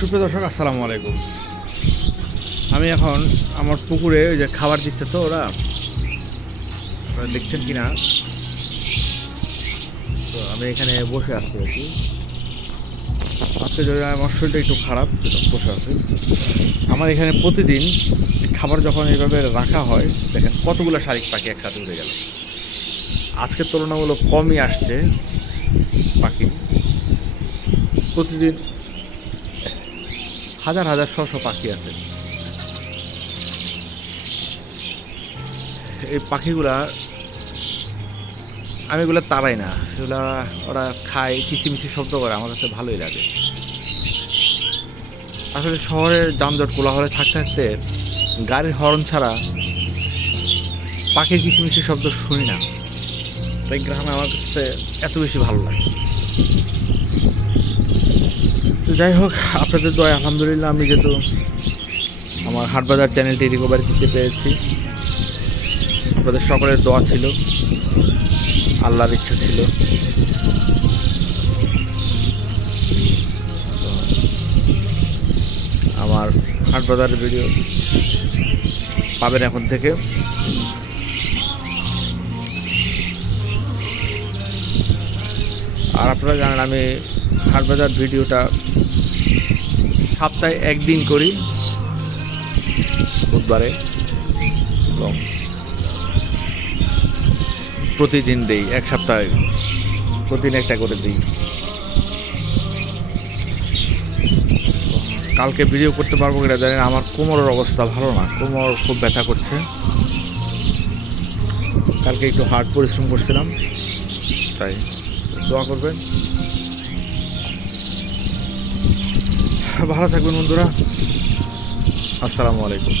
সুপ্রিয় দর্শক, আসসালামু আলাইকুম। আমি এখন আমার পুকুরে ওই যে খাবার দিচ্ছে, তো ওরা দেখছেন কিনা, তো আমি এখানে বসে আছি আর কি। আজকে যদি আমার শরীরটা একটু খারাপ, বসে আছি। আমার এখানে প্রতিদিন খাবার যখন এইভাবে রাখা হয়, দেখেন কতগুলো শালিক পাখি একসাথে উড়ে গেল। আজকের তুলনামূলক কমই আসছে পাখি। প্রতিদিন হাজার হাজার শশ পাখি আছে। এই পাখিগুলা আমি এগুলো তাড়াই না, সেগুলা ওরা খায়, কিচিমিচি শব্দ করে, আমার কাছে ভালোই লাগে। আসলে শহরের যানজট কোলাহলে থাকতে থাকতে গাড়ির হর্ন ছাড়া পাখির কিচিমিচি শব্দ শুনি না, তাই গ্রামে আমার কাছে এত বেশি ভালো লাগে। তো যাই হোক, আপনাদের দোয়ায় আলহামদুলিল্লাহ আমি যেহেতু আমার হাটবাজার চ্যানেলটি রিকভারি করতে পেরেছি, আপনাদের সকলের দোয়া ছিল, আল্লাহর ইচ্ছা ছিল। আমার হাটবাজারের ভিডিও পাবেন এখন থেকে। আর আপনারা জানেন আমি হাটবাজার ভিডিওটা সপ্তাহে একদিন করি, বুধবারে, এবং প্রতিদিন দেই, এক সপ্তাহে প্রতিদিন একটা করে দিই। কালকে ভিডিও করতে পারবো কিনা জানেন, আমার কোমরের অবস্থা ভালো না, কোমর খুব ব্যথা করছে। কালকে একটু হার্ড পরিশ্রম করছিলাম, তাই দোয়া করবেন। ভালো থাকবেন বন্ধুরা, আসসালামু আলাইকুম।